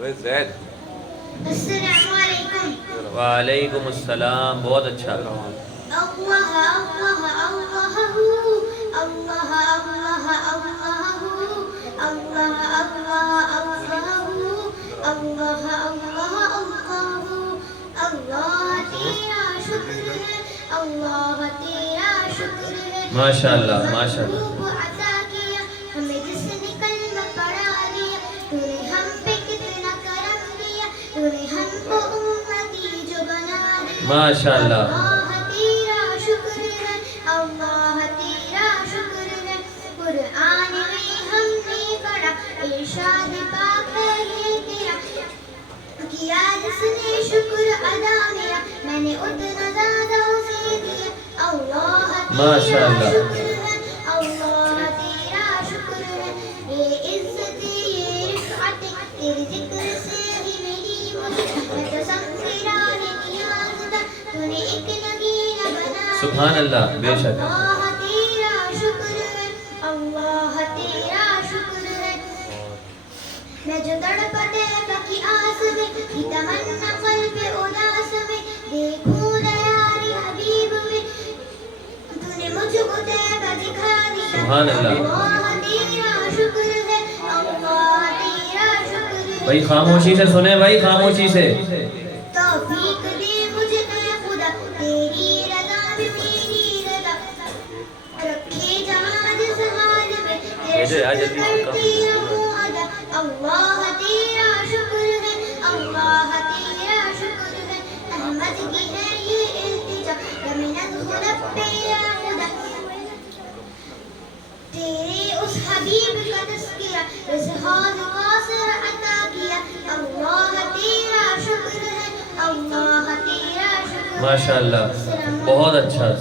السلام علیکم. وعلیکم السلام. بہت اچھا. اللہ اللہ اللہ اللہ اللہ اللہ اللہ اللہ تیرا شکر ہے اللہ تیرا شکر ہے. ماشاء اللہ ماشاء اللہ. عطا کیا ہمیں جس نے کلمہ پڑھا دیا. تو نے ہم پہ کتنا کرم دیا. تو نے ہم کو امتی جو بنا دیا. ماشاء اللہ. اللہ تیرا شکر ہے اللہ تیرا شکر ہے. قرآن میں ہم نے پڑھا ارشاد پاک ہے یہ تیرا. کیا جس نے شکر ادا میرا میں نے اتنا زیادہ اسے دیا. اللہ ماشاء تیرا اللہ. شکر ہے اللہ تیرا شکر ہے. یہ عزت یہ رفعت تیرے ذکر سے ہی ملی مجھے. میں تو سمفران نیاز تھا تو نے ایک نگینہ بنا. سبحان اللہ. بے شک. اللہ تیرا شکر ہے اللہ تیرا شکر ہے. میں جو تڑپتے کی آس میں کی تمنا قلب اداس میں دیکھوں دیاری حبیب میں. تو نے مجھ کو دیکھا دکھا دیا. سبحان اللہ. اللہ تیرا شکر ہے اللہ تیرا شکر ہے. بھائی خاموشی سے سنیں بھائی خاموشی سے. توفیق دے مجھے اے خدا تیری رضا میں میری رضا. رکھے جہاں جس حال میں تیرا شکر کرتی رہوں ادا. اللہ تیرا شکر ہے اللہ تیرا شکر ہے. احمد کی ہے یہ التجا لمنت خلق پہ یا خدا. تیرے اس حبیب کا تذکرہ اظہار قاصر عطا کیا. اللہ تیرا شکر ہے اللہ تیرا شکر ہے. ماشاء اللہ. بہت اچھا.